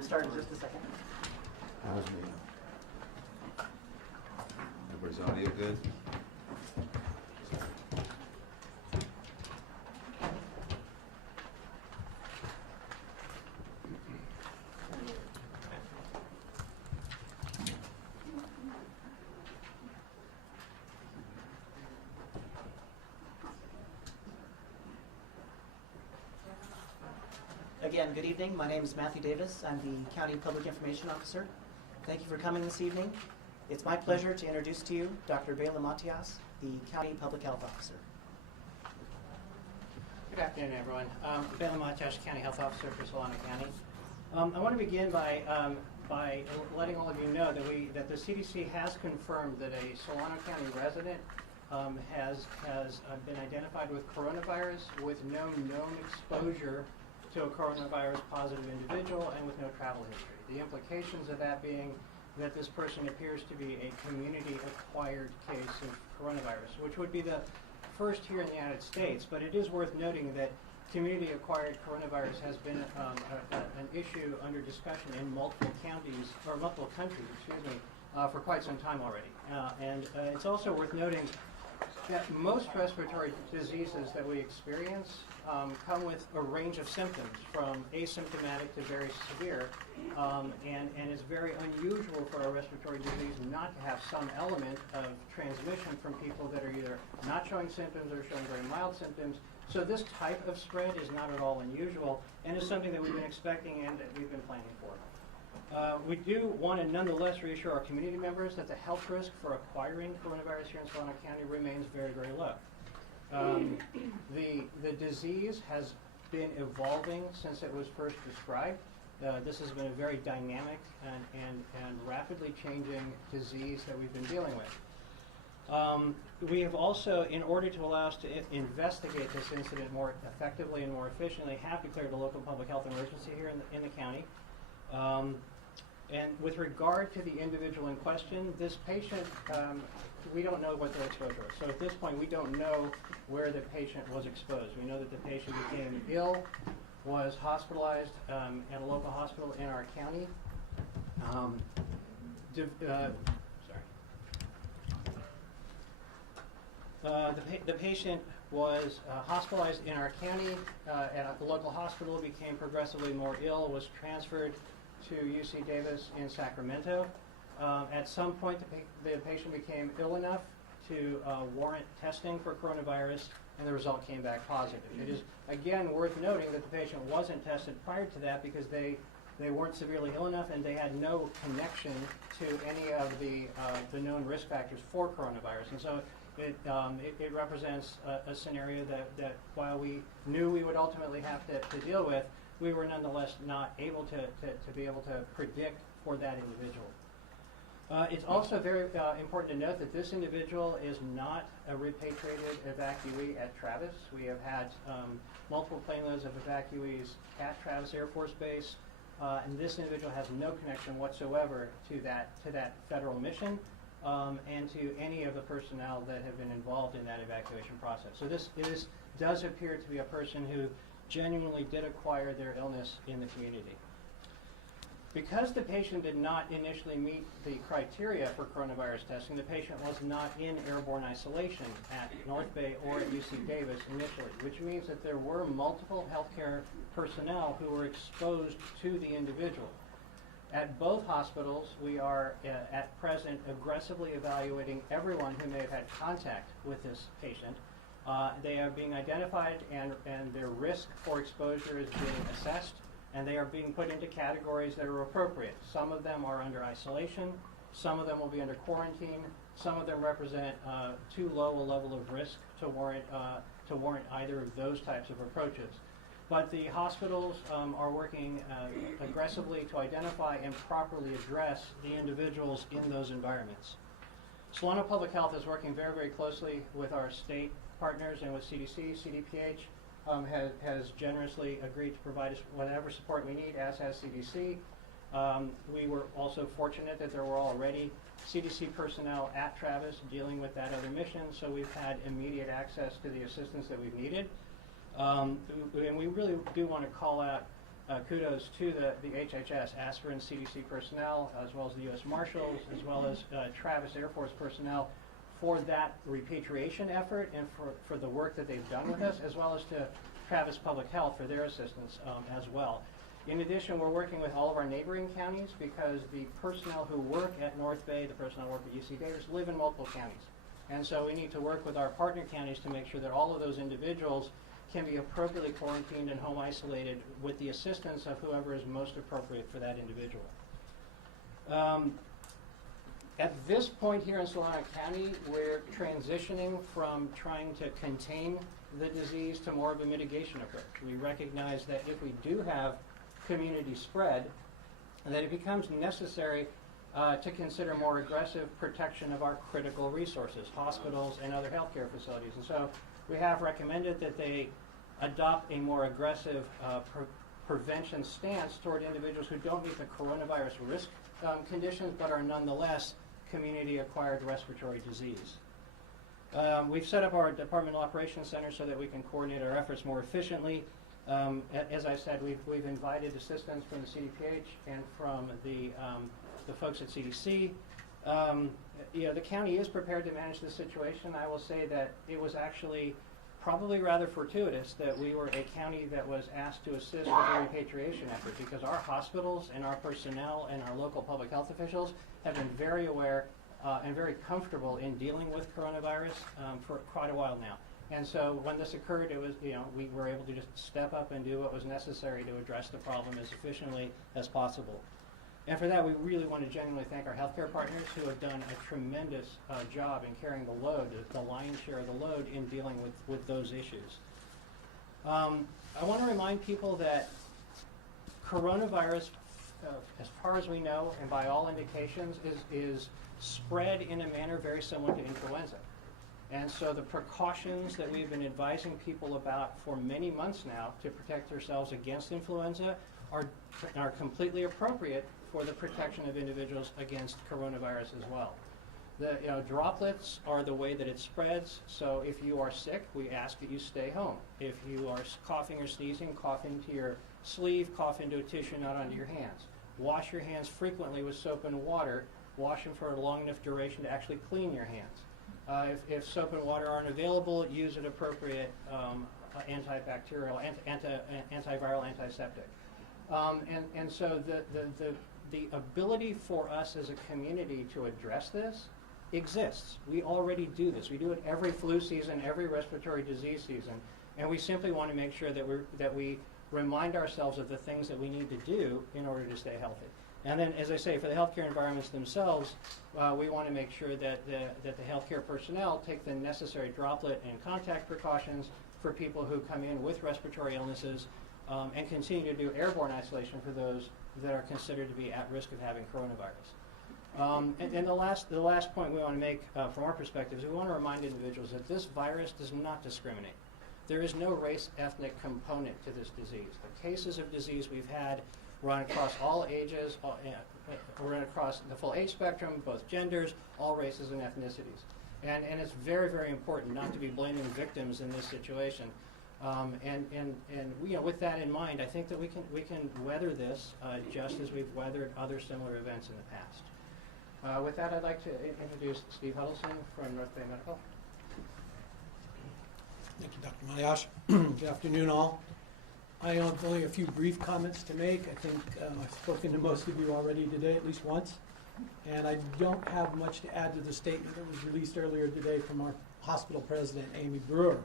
We'll start in just a second. How's me? Everybody's audio good? Again, good evening. My name is Matthew Davis. I'm the County Public Information Officer. Thank you for coming this evening. It's my pleasure to introduce to you Dr. Bela Matias, the County Public Health Officer. Good afternoon, everyone. Bela Matias, County Health Officer for Solano County. I want to begin by letting all of you know that the CDC has confirmed that a Solano County resident has been identified with coronavirus with no known exposure to a coronavirus positive individual and with no travel history. The implications of that being that this person appears to be a community acquired case of coronavirus, which would be the first here in the United States, but it is worth noting that community acquired coronavirus has been an issue under discussion in multiple counties, or multiple countries, for quite some time already. It's also worth noting that most respiratory diseases that we experience come with a range of symptoms, from asymptomatic to very severe, and it's very unusual for a respiratory disease not to have some element of transmission from people that are either not showing symptoms or showing very mild symptoms. So this type of spread is not at all unusual, and is something that we've been expecting and that we've been planning for. We do want to nonetheless reassure our community members that the health risk for acquiring coronavirus here in Solano County remains very, very low. The disease has been evolving since it was first described. This has been a very dynamic and rapidly changing disease that we've been dealing with. We have also, in order to allow us to investigate this incident more effectively and more efficiently, have declared a local public health emergency here in the county. And with regard to the individual in question, this patient, we don't know what their exposure is. So at this point, we don't know where the patient was exposed. We know that the patient became ill, was hospitalized at a local hospital in our county. The patient was hospitalized in our county at a local hospital, became progressively more ill, was transferred to UC Davis in Sacramento. At some point, the patient became ill enough to warrant testing for coronavirus, and the result came back positive. It is, again, worth noting that the patient wasn't tested prior to that because they weren't severely ill enough and they had no connection to any of the known risk factors for coronavirus. And so it represents a scenario that while we knew we would ultimately have to deal with, we were nonetheless not able to be able to predict for that individual. It's also very important to note that this individual is not a repatriated evacuee at Travis. We have had multiple plane loads of evacuees at Travis Air Force Base, and this individual has no connection whatsoever to that federal mission and to any of the personnel that have been involved in that evacuation process. So this does appear to be a person who genuinely did acquire their illness in the community. Because the patient did not initially meet the criteria for coronavirus testing, the patient was not in airborne isolation at North Bay or at UC Davis initially, which means that there were multiple healthcare personnel who were exposed to the individual. At both hospitals, we are at present aggressively evaluating everyone who may have had contact with this patient. They are being identified and their risk for exposure is being assessed, and they are being put into categories that are appropriate. Some of them are under isolation, some of them will be under quarantine, some of them represent too low a level of risk to warrant either of those types of approaches. But the hospitals are working aggressively to identify and properly address the individuals in those environments. Solano Public Health is working very, very closely with our state partners and with CDC. CDPH has generously agreed to provide us whatever support we need, as has CDC. We were also fortunate that there were already CDC personnel at Travis dealing with that other mission, so we've had immediate access to the assistance that we've needed. And we really do want to call out kudos to the HHS, aspirin CDC personnel, as well as the U.S. Marshals, as well as Travis Air Force personnel for that repatriation effort and for the work that they've done with us, as well as to Travis Public Health for their assistance as well. In addition, we're working with all of our neighboring counties because the personnel who work at North Bay, the personnel who work at UC Davis, live in multiple counties. And so we need to work with our partner counties to make sure that all of those individuals can be appropriately quarantined and home isolated with the assistance of whoever is most appropriate for that individual. At this point here in Solano County, we're transitioning from trying to contain the disease to more of a mitigation approach. We recognize that if we do have community spread, that it becomes necessary to consider more aggressive protection of our critical resources, hospitals and other healthcare facilities. And so we have recommended that they adopt a more aggressive prevention stance toward individuals who don't meet the coronavirus risk conditions but are nonetheless community-acquired respiratory disease. We've set up our departmental operations center so that we can coordinate our efforts more efficiently. As I said, we've invited assistance from the CDPH and from the folks at CDC. The county is prepared to manage the situation. I will say that it was actually probably rather fortuitous that we were a county that was asked to assist with the repatriation effort, because our hospitals and our personnel and our local public health officials have been very aware and very comfortable in dealing with coronavirus for quite a while now. And so when this occurred, it was, we were able to just step up and do what was necessary to address the problem as efficiently as possible. And for that, we really want to genuinely thank our healthcare partners who have done a tremendous job in carrying the load, the lion's share of the load in dealing with those issues. I want to remind people that coronavirus, as far as we know, and by all indications, is spread in a manner very similar to influenza. And so the precautions that we've been advising people about for many months now to protect ourselves against influenza are completely appropriate for the protection of individuals against coronavirus as well. The droplets are the way that it spreads, so if you are sick, we ask that you stay home. If you are coughing or sneezing, cough into your sleeve, cough into a tissue, not onto your hands. Wash your hands frequently with soap and water. Wash them for a long enough duration to actually clean your hands. If soap and water aren't available, use an appropriate antibacterial, antiviral, antiseptic. And so the ability for us as a community to address this exists. We already do this. We do it every flu season, every respiratory disease season, and we simply want to make sure that we remind ourselves of the things that we need to do in order to stay healthy. And then, as I say, for the healthcare environments themselves, we want to make sure that the healthcare personnel take the necessary droplet and contact precautions for people who come in with respiratory illnesses, and continue to do airborne isolation for those that are considered to be at risk of having coronavirus. And the last point we want to make from our perspective is we want to remind individuals that this virus does not discriminate. There is no race ethnic component to this disease. The cases of disease we've had run across all ages, run across the full age spectrum, both genders, all races and ethnicities. And it's very, very important not to be blaming victims in this situation. With that in mind, I think that we can weather this just as we've weathered other similar events in the past. With that, I'd like to introduce Steve Huddleston from North Bay Medical. Thank you, Dr. Maliash. Good afternoon, all. I have only a few brief comments to make. I think I've spoken to most of you already today, at least once. And I don't have much to add to the statement that was released earlier today from our hospital president, Amy Brewer.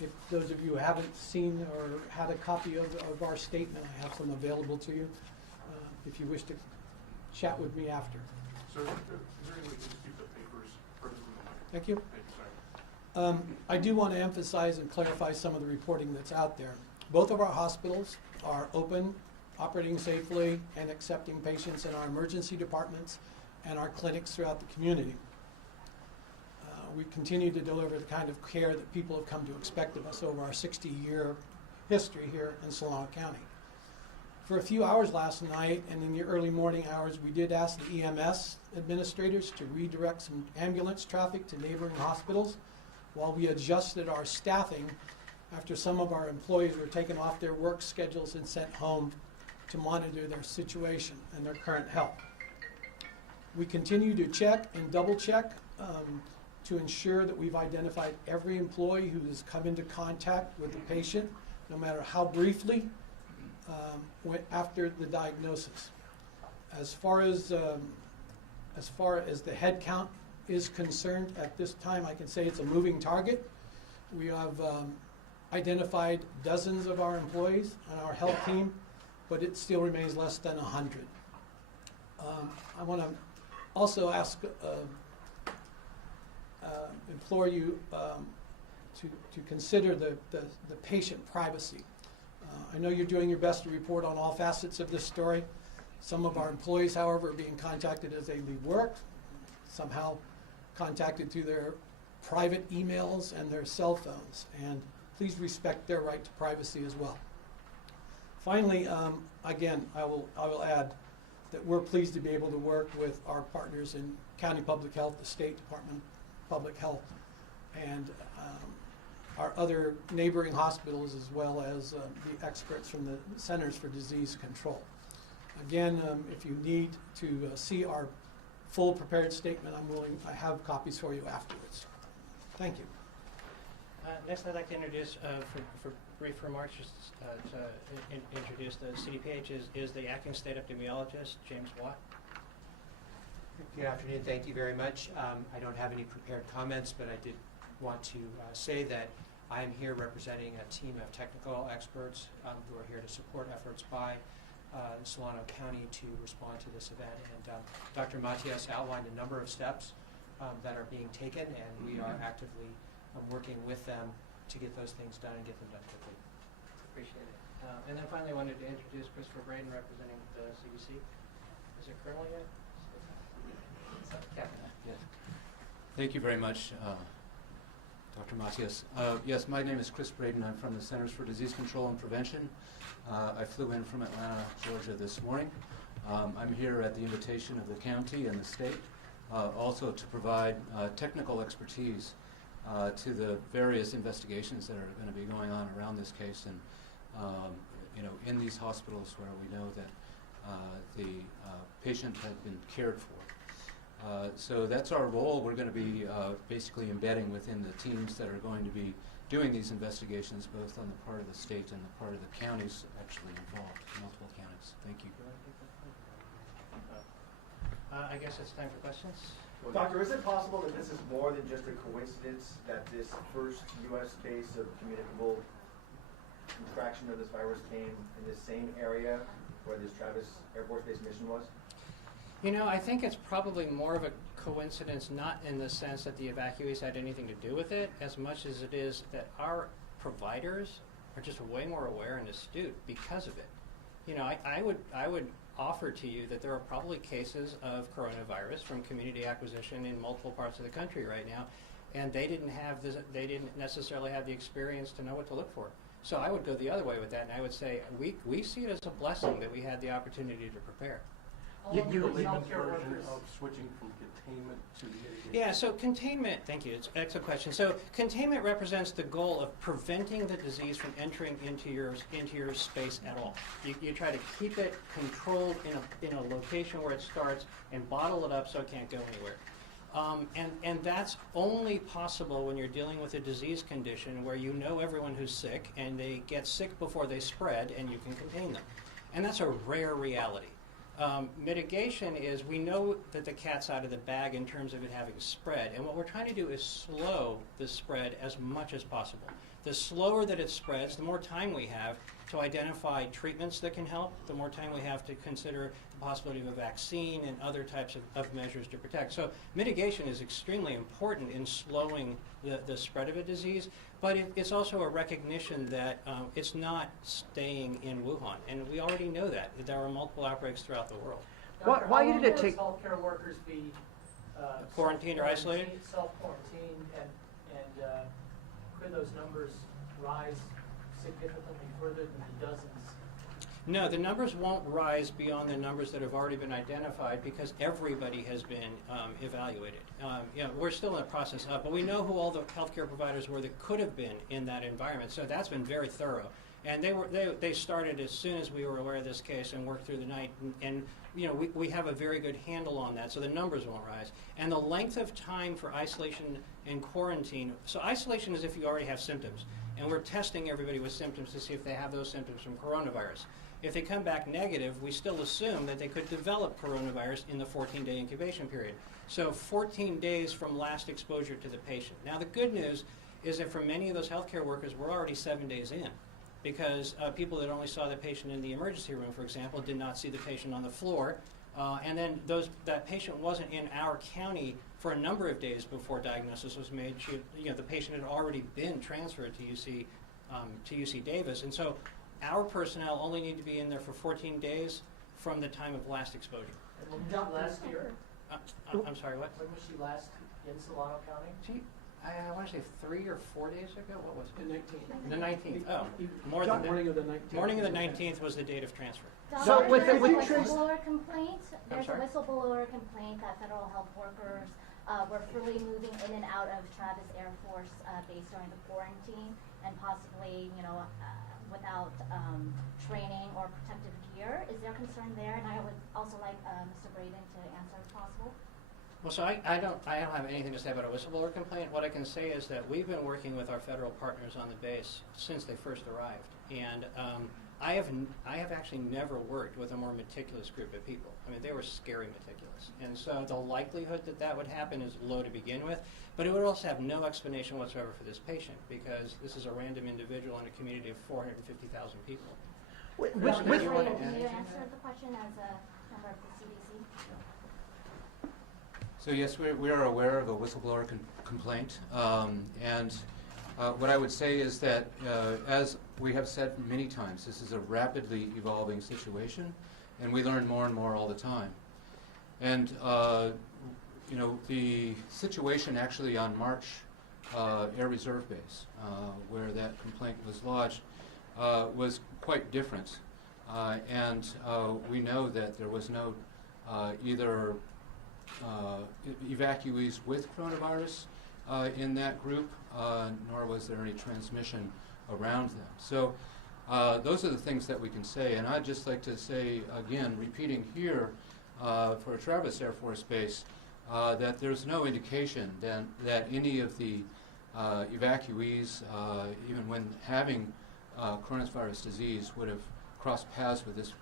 If those of you who haven't seen or had a copy of our statement, I have some available to you if you wish to chat with me after. Sir, is there any way to keep the papers further from the mic? Thank you. Thank you, sir. I do want to emphasize and clarify some of the reporting that's out there. Both of our hospitals are open, operating safely, and accepting patients in our emergency departments and our clinics throughout the community. We continue to deliver the kind of care that people have come to expect of us over our 60-year history here in Solano County. For a few hours last night and in the early morning hours, we did ask the EMS administrators to redirect some ambulance traffic to neighboring hospitals while we adjusted our staffing after some of our employees were taken off their work schedules and sent home to monitor their situation and their current health. We continue to check and double check to ensure that we've identified every employee who has come into contact with the patient, no matter how briefly, after the diagnosis. As far as the head count is concerned, at this time I can say it's a moving target. We have identified dozens of our employees on our health team, but it still remains less than 100. I want to also implore you to consider the patient privacy. I know you're doing your best to report on all facets of this story. Some of our employees, however, are being contacted as they leave work, somehow contacted through their private emails and their cell phones, and please respect their right to privacy as well. Finally, again, I will add that we're pleased to be able to work with our partners in County Public Health, the State Department of Public Health, and our other neighboring hospitals, as well as the experts from the Centers for Disease Control. Again, if you need to see our full prepared statement, I have copies for you afterwards. Thank you. Next, I'd like to introduce, for brief remarks, just to introduce the CDPH is the acting state epidemiologist, James Watt. Good afternoon. Thank you very much. I don't have any prepared comments, but I did want to say that I am here representing a team of technical experts who are here to support efforts by Solano County to respond to this event. And Dr. Matias outlined a number of steps that are being taken, and we are actively working with them to get those things done and get them done quickly. Appreciate it. And then finally, I wanted to introduce Christopher Braden representing the CDC. Is it Colonel yet? Captain. Yes. Thank you very much, Dr. Matias. Yes, my name is Chris Braden. I'm from the Centers for Disease Control and Prevention. I flew in from Atlanta, Georgia this morning. I'm here at the invitation of the county and the state, also to provide technical expertise to the various investigations that are going to be going on around this case, and in these hospitals where we know that the patient had been cared for. So that's our role. We're going to be basically embedding within the teams that are going to be doing these investigations, both on the part of the state and the part of the counties actually involved, multiple counties. Thank you. I guess it's time for questions. Doctor, is it possible that this is more than just a coincidence that this first U.S. case of communicable contraction of this virus came in the same area where this Travis Air Force Base mission was? You know, I think it's probably more of a coincidence, not in the sense that the evacuees had anything to do with it, as much as it is that our providers are just way more aware and astute because of it. You know, I would offer to you that there are probably cases of coronavirus from community acquisition in multiple parts of the country right now, and they didn't necessarily have the experience to know what to look for. So I would go the other way with that, and I would say we see it as a blessing that we had the opportunity to prepare. You the layman's version of switching from containment to mitigation. Yeah, so containment, thank you, it's an excellent question. So containment represents the goal of preventing the disease from entering into your space at all. You try to keep it controlled in a location where it starts and bottle it up so it can't go anywhere. And that's only possible when you're dealing with a disease condition where you know everyone who's sick and they get sick before they spread and you can contain them. And that's a rare reality. Mitigation is, we know that the cat's out of the bag in terms of it having spread, and what we're trying to do is slow the spread as much as possible. The slower that it spreads, the more time we have to identify treatments that can help, the more time we have to consider the possibility of a vaccine and other types of measures to protect. So mitigation is extremely important in slowing the spread of a disease, but it's also a recognition that it's not staying in Wuhan, and we already know that. There are multiple outbreaks throughout the world. Doctor, why did it take healthcare workers be quarantined or isolated? Self-quarantined, and could those numbers rise significantly further than the dozens? No, the numbers won't rise beyond the numbers that have already been identified because everybody has been evaluated. We're still in the process of, but we know who all the healthcare providers were that could have been in that environment. So that's been very thorough. And they started as soon as we were aware of this case and worked through the night. And we have a very good handle on that, so the numbers won't rise. And the length of time for isolation and quarantine, so isolation is if you already have symptoms. And we're testing everybody with symptoms to see if they have those symptoms from coronavirus. If they come back negative, we still assume that they could develop coronavirus in the 14-day incubation period. So 14 days from last exposure to the patient. Now the good news is that for many of those healthcare workers, we're already 7 days in, because people that only saw the patient in the emergency room, for example, did not see the patient on the floor. And then that patient wasn't in our county for a number of days before diagnosis was made. The patient had already been transferred to UC Davis. And so our personnel only need to be in there for 14 days from the time of last exposure. And when was last year? I'm sorry, what? When was she last in Solano County? I want to say 3 or 4 days ago. What was it? The 19th. The 19th. Oh, more than that. Morning of the 19th. Morning of the 19th was the date of transfer. So with the whistleblower complaint, I'm there's a sorry? whistleblower complaint that federal health workers were freely moving in and out of Travis Air Force Base during the quarantine, and possibly, without training or protective gear. Is there concern there? And I would also like Mr. Braden to answer if possible. Well, so I don't have anything to say about a whistleblower complaint. What I can say is that we've been working with our federal partners on the base since they first arrived, and I have actually never worked with a more meticulous group of people. I mean, they were scary meticulous, and so the likelihood that would happen is low to begin with. But it would also have no explanation whatsoever for this patient, because this is a random individual in a community of 450,000 people. Mr. Braden, can you answer the question as a member of the CDC? So yes, we are aware of a whistleblower complaint, and what I would say is that, as we have said many times, this is a rapidly evolving situation, and we learn more and more all the time. And the situation actually on March Air Reserve Base, where that complaint was lodged, was quite different, and we know that there was no either evacuees with coronavirus in that group, nor was there any transmission around them. So those are the things that we can say. And I'd just like to say, again, repeating here for Travis Air Force Base, that there's no indication that any of the evacuees, even when having coronavirus disease, would have crossed paths with this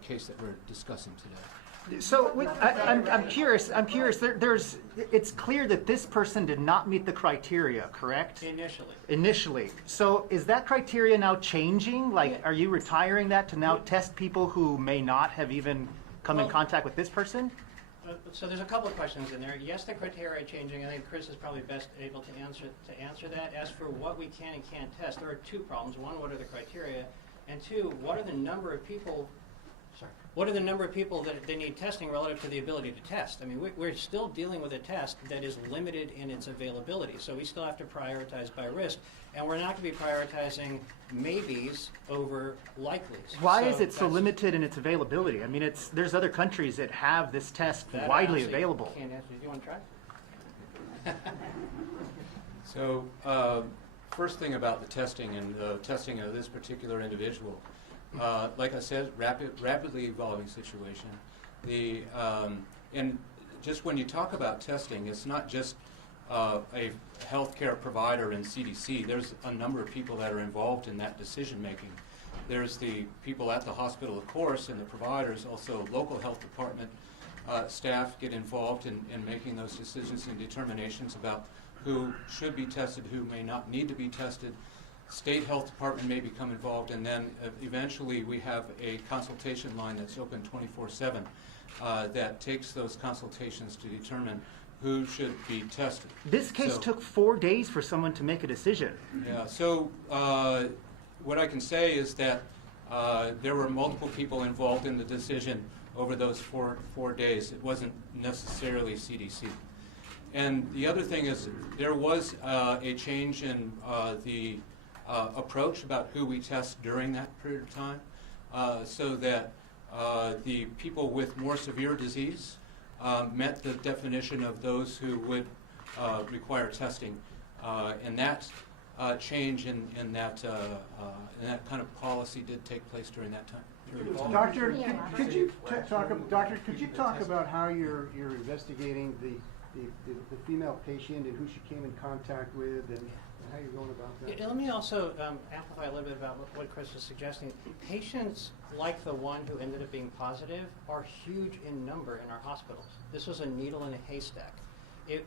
case that we're discussing today. So I'm curious. It's clear that this person did not meet the criteria, correct? Initially. So is that criteria now changing? Like, are you retiring that to now test people who may not have even come in contact with this person? So there's a couple of questions in there. Yes, the criteria are changing. I think Chris is probably best able to answer that. As for what we can and can't test, there are two problems. One, what are the criteria? And two, what are the number of people? What are the number of people that they need testing relative to the ability to test? I mean, we're still dealing with a test that is limited in its availability, so we still have to prioritize by risk, and we're not going to be prioritizing maybes over likelies. Why is it so limited in its availability? I mean, there's other countries that have this test widely available. Can't answer. Do you want to try? So, first thing about the testing and the testing of this particular individual. Like I said, rapidly evolving situation. And just when you talk about testing, it's not just a healthcare provider in CDC. There's a number of people that are involved in that decision making. There's the people at the hospital, of course, and the providers. Also, local health department staff get involved in making those decisions and determinations about who should be tested, who may not need to be tested. State health department may become involved, and then eventually we have a consultation line that's open 24/7 that takes those consultations to determine who should be tested. This case took 4 days for someone to make a decision. Yeah, so what I can say is that there were multiple people involved in the decision over those four days. It wasn't necessarily CDC. And the other thing is there was a change in the approach about who we test during that period of time. so that the people with more severe disease met the definition of those who would require testing. And that change in that kind of policy did take place during that time. Doctor, Yeah. could you talk about how you're investigating the female patient and who she came in contact with and how you're going about that? Yeah, let me also amplify a little bit about what Chris was suggesting. Patients like the one who ended up being positive are huge in number in our hospitals. This was a needle in a haystack.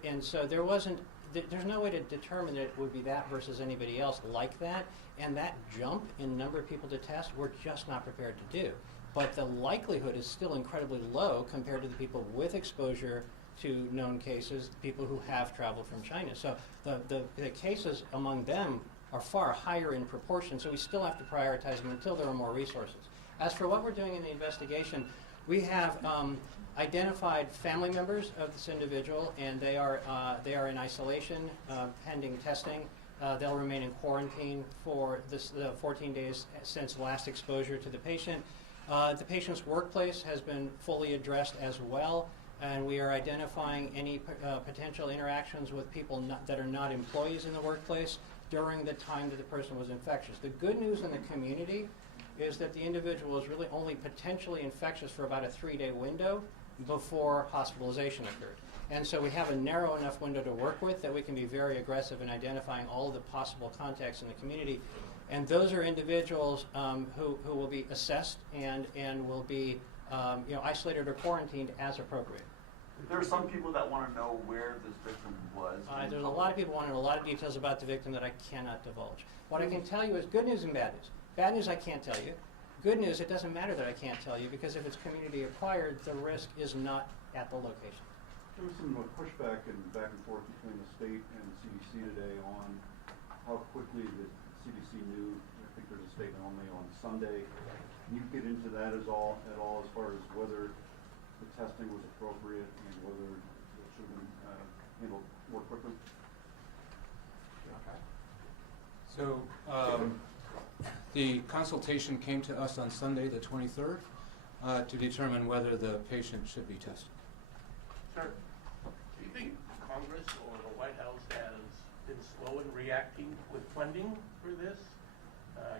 And so there's no way to determine that it would be that versus anybody else like that. And that jump in number of people to test, we're just not prepared to do. But the likelihood is still incredibly low compared to the people with exposure to known cases, people who have traveled from China. So the cases among them are far higher in proportion, so we still have to prioritize them until there are more resources. As for what we're doing in the investigation, we have identified family members of this individual, and they are in isolation pending testing. They'll remain in quarantine for the 14 days since last exposure to the patient. The patient's workplace has been fully addressed as well, and we are identifying any potential interactions with people that are not employees in the workplace during the time that the person was infectious. The good news in the community is that the individual was really only potentially infectious for about a 3-day window before hospitalization occurred. And so we have a narrow enough window to work with that we can be very aggressive in identifying all of the possible contacts in the community. And those are individuals who will be assessed and will be isolated or quarantined as appropriate. There are some people that want to know where this victim was. There's a lot of people wanting a lot of details about the victim that I cannot divulge. What I can tell you is good news and bad news. Bad news I can't tell you. Good news, it doesn't matter that I can't tell you, because if it's community acquired, the risk is not at the location. There was some pushback and back and forth between the state and the CDC today on how quickly the CDC knew. I think there's a statement only on Sunday. Can you get into that at all as far as whether the testing was appropriate and whether it should have been handled more quickly? Okay. So the consultation came to us on Sunday, the 23rd, to determine whether the patient should be tested. Sir, do you think Congress or the White House has been slow in reacting with funding for this?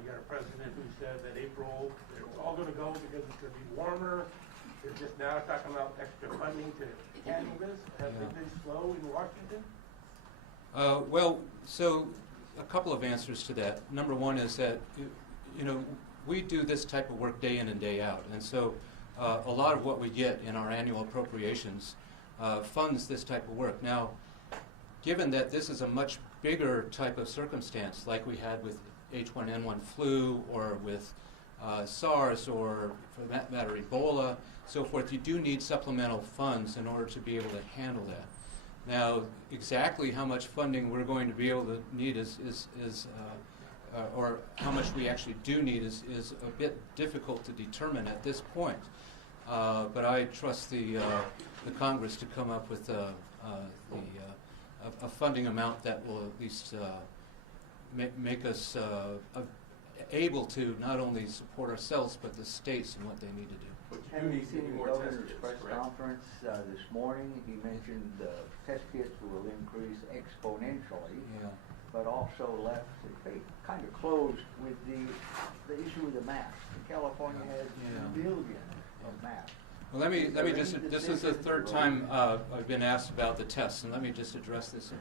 You got a president who said that April, it's all going to go because it's going to be warmer. They're just now talking about extra funding to handle this. Have they been slow in Washington? Well, so a couple of answers to that. Number one is that, we do this type of work day in and day out. And so a lot of what we get in our annual appropriations funds this type of work. Now, given that this is a much bigger type of circumstance, like we had with H1N1 flu or with SARS or, for that matter, Ebola, so forth, you do need supplemental funds in order to be able to handle that. Now, exactly how much funding we're going to be able to need or how much we actually do need is a bit difficult to determine at this point. But I trust the Congress to come up with a funding amount that will at least make us able to not only support ourselves but the states in what they need to do. Henry, in the governor's press conference this morning, he mentioned the test kits will increase exponentially, but also left it kind of closed with the issue of the masks. California has millions of masks. Well, let me just, this is the third time I've been asked about the tests, and let me just address this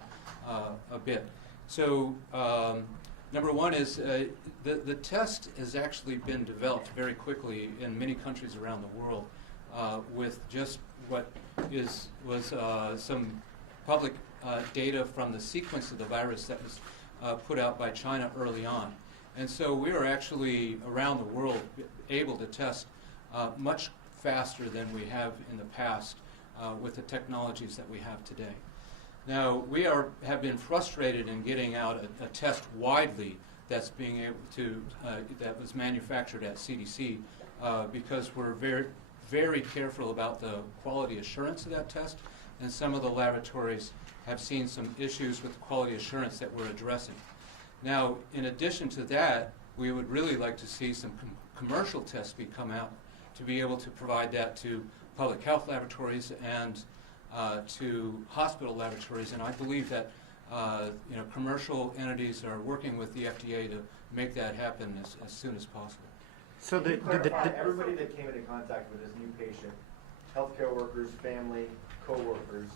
a bit. So, number one is the test has actually been developed very quickly in many countries around the world with just what was some public data from the sequence of the virus that was put out by China early on. And so we are actually around the world able to test much faster than we have in the past with the technologies that we have today. Now, we have been frustrated in getting out a test widely that's being able to, that was manufactured at CDC because we're very, very careful about the quality assurance of that test, and some of the laboratories have seen some issues with quality assurance that we're addressing. Now, in addition to that, we would really like to see some commercial tests come out, to be able to provide that to public health laboratories and to hospital laboratories. And I believe that commercial entities are working with the FDA to make that happen as soon as possible. So Can you clarify, everybody that came into contact with this new patient, healthcare workers, family, co-workers,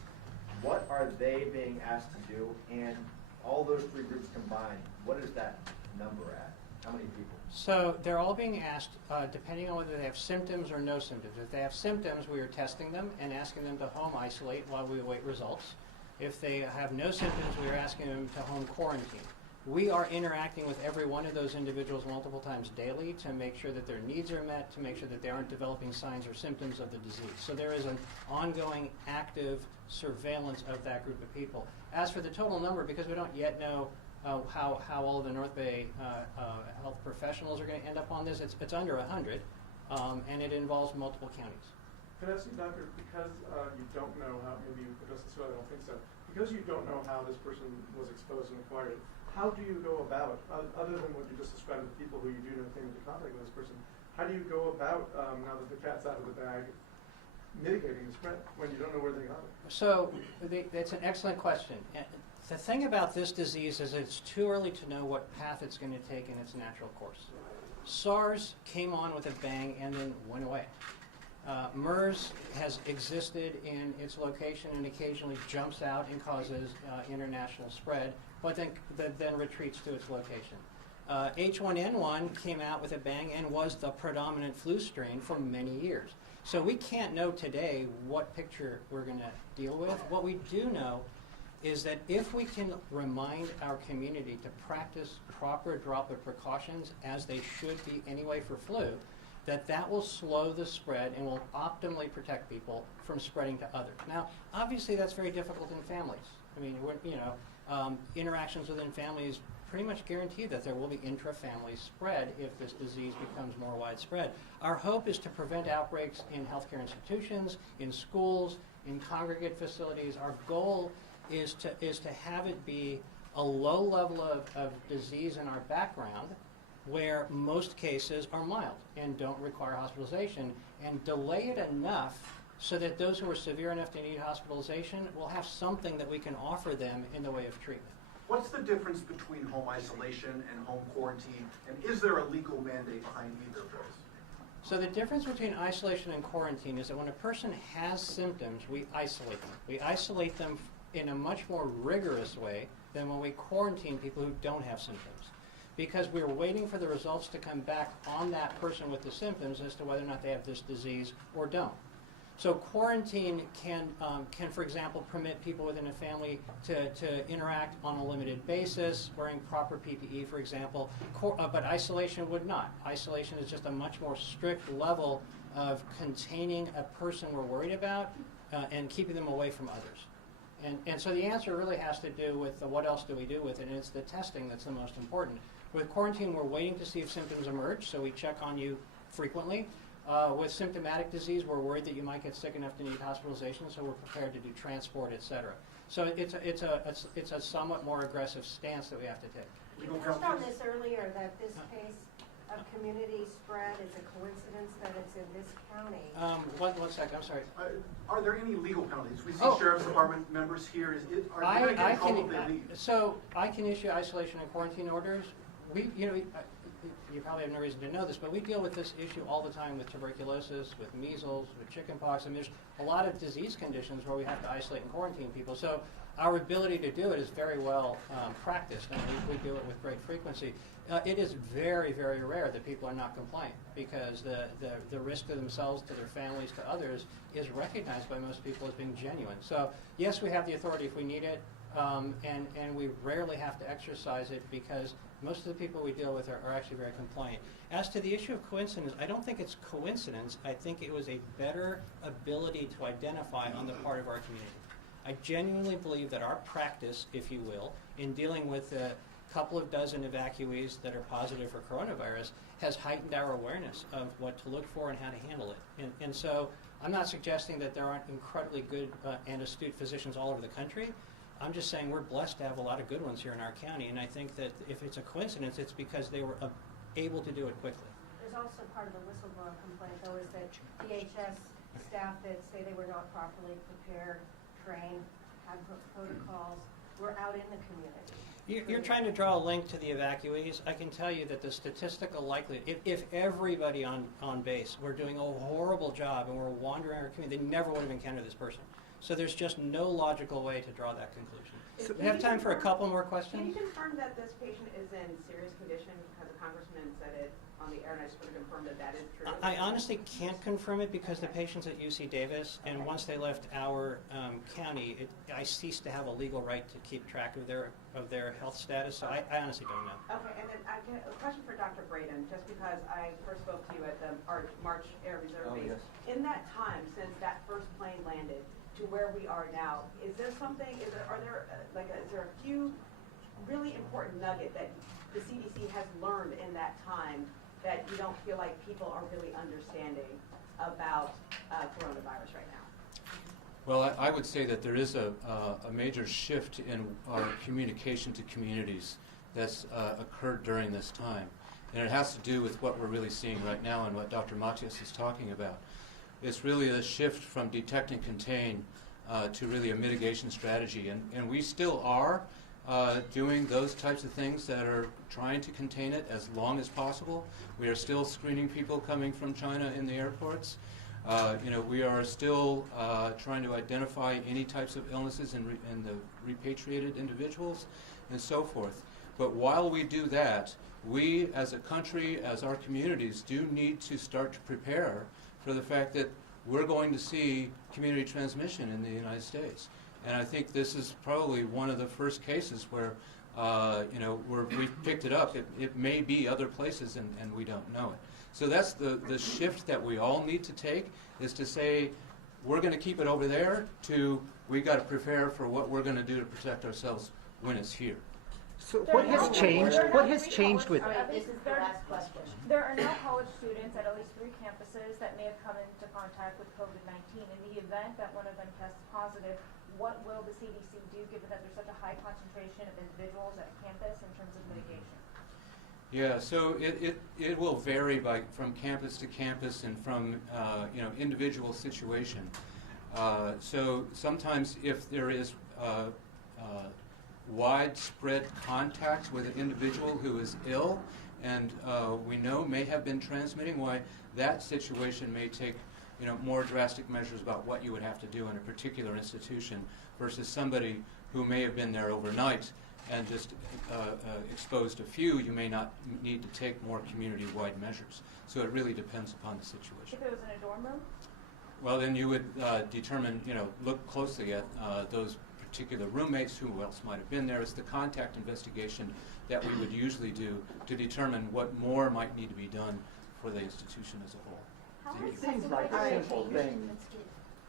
what are they being asked to do? And all those three groups combined, what is that number at? How many people? So they're all being asked, depending on whether they have symptoms or no symptoms. If they have symptoms, we are testing them and asking them to home isolate while we await results. If they have no symptoms, we are asking them to home quarantine. We are interacting with every one of those individuals multiple times daily to make sure that their needs are met, to make sure that they aren't developing signs or symptoms of the disease. So there is an ongoing active surveillance of that group of people. As for the total number, because we don't yet know how all of the North Bay health professionals are going to end up on this, it's under 100, and it involves multiple counties. Can I ask you, Doctor, because you don't know how, maybe you addressed this earlier, I don't think so, because you don't know how this person was exposed and acquired it, how do you go about, other than what you just described with people who you do know came into contact with this person, how do you go about, now that the cat's out of the bag, mitigating the spread when you don't know where they got it? So that's an excellent question. The thing about this disease is it's too early to know what path it's going to take in its natural course. SARS came on with a bang and then went away. MERS has existed in its location and occasionally jumps out and causes international spread, but then retreats to its location. H1N1 came out with a bang and was the predominant flu strain for many years. So we can't know today what picture we're going to deal with. What we do know is that if we can remind our community to practice proper droplet precautions, as they should be anyway for flu, that will slow the spread and will optimally protect people from spreading to others. Now, obviously that's very difficult in families. I mean, interactions within families pretty much guarantee that there will be intra-family spread if this disease becomes more widespread. Our hope is to prevent outbreaks in healthcare institutions, in schools, in congregate facilities. Our goal is to have it be a low level of disease in our background where most cases are mild and don't require hospitalization, and delay it enough so that those who are severe enough to need hospitalization will have something that we can offer them in the way of treatment. What's the difference between home isolation and home quarantine, and is there a legal mandate behind either of those? So the difference between isolation and quarantine is that when a person has symptoms, we isolate them. We isolate them in a much more rigorous way than when we quarantine people who don't have symptoms, because we're waiting for the results to come back on that person with the symptoms as to whether or not they have this disease or don't. So quarantine can, for example, permit people within a family to interact on a limited basis, wearing proper PPE, for example, but isolation would not. Isolation is just a much more strict level of containing a person we're worried about and keeping them away from others. And so the answer really has to do with what else do we do with it, and it's the testing that's the most important. With quarantine, we're waiting to see if symptoms emerge, so we check on you frequently. With symptomatic disease, we're worried that you might get sick enough to need hospitalization, so we're prepared to do transport, et cetera. So it's a somewhat more aggressive stance that we have to take. You touched on this earlier, that this case of community spread is a coincidence that it's in this county. One second, I'm sorry. Are there any legal penalties? We see Sheriff's Department members here. Are they going to get in trouble if they leave? So I can issue isolation and quarantine orders. You probably have no reason to know this, but we deal with this issue all the time with tuberculosis, with measles, with chickenpox. I mean, there's a lot of disease conditions where we have to isolate and quarantine people. So our ability to do it is very well practiced, and we do it with great frequency. It is very, very rare that people are not compliant, because the risk to themselves, to their families, to others is recognized by most people as being genuine. So yes, we have the authority if we need it, and we rarely have to exercise it because most of the people we deal with are actually very compliant. As to the issue of coincidence, I don't think it's coincidence. I think it was a better ability to identify on the part of our community. I genuinely believe that our practice, if you will, in dealing with a couple of dozen evacuees that are positive for coronavirus has heightened our awareness of what to look for and how to handle it. And so I'm not suggesting that there aren't incredibly good and astute physicians all over the country. I'm just saying we're blessed to have a lot of good ones here in our county, and I think that if it's a coincidence, it's because they were able to do it quickly. there's also part of the whistleblower complaint, though, is that DHS staff that say they were not properly prepared, trained, had protocols, were out in the community. You're trying to draw a link to the evacuees. I can tell you that the statistical likelihood, if everybody on base were doing a horrible job and were wandering our community, they never would have encountered this person. So there's just no logical way to draw that conclusion. We have time for a couple more questions. Can you confirm that this patient is in serious condition because the congressman said it on the air, and I just want to confirm that that is true? I honestly can't confirm it because the patient's at UC Davis, and once they left our county, I ceased to have a legal right to keep track of their health status, so I honestly don't know. Okay, and then I get a question for Dr. Braden, just because I first spoke to you at the March Air Reserve Base. Yes. In that time, since that first plane landed to where we are now, is there something, is there a few really important nugget that the CDC has learned in that time that you don't feel like people are really understanding about coronavirus right now? Well, I would say that there is a major shift in our communication to communities that's occurred during this time. And it has to do with what we're really seeing right now and what Dr. Matias is talking about. It's really a shift from detect and contain to really a mitigation strategy. And we still are doing those types of things that are trying to contain it as long as possible. We are still screening people coming from China in the airports. We are still trying to identify any types of illnesses in the repatriated individuals and so forth. But while we do that, we as a country, as our communities, do need to start to prepare for the fact that we're going to see community transmission in the United States. And I think this is probably one of the first cases where, where we've picked it up. It may be other places and we don't know it. So that's the shift that we all need to take, is to say, we're going to keep it over there, to we got to prepare for what we're going to do to protect ourselves when it's here. So what has changed? What has changed with? This is the last question. There are now college students at least 3 campuses that may have come into contact with COVID-19. In the event that one of them tests positive, what will the CDC do, given that there's such a high concentration of individuals at campus in terms of mitigation? Yeah, so it will vary from campus to campus and from individual situation. So sometimes if there is widespread contact with an individual who is ill and we know may have been transmitting, why that situation may take more drastic measures about what you would have to do in a particular institution versus somebody who may have been there overnight and just exposed a few. You may not need to take more community-wide measures. So it really depends upon the situation. If it was in a dorm room? Well, then you would determine, look closely at those particular roommates, who else might have been there. It's the contact investigation that we would usually do to determine what more might need to be done for the institution as a whole. It seems like a simple thing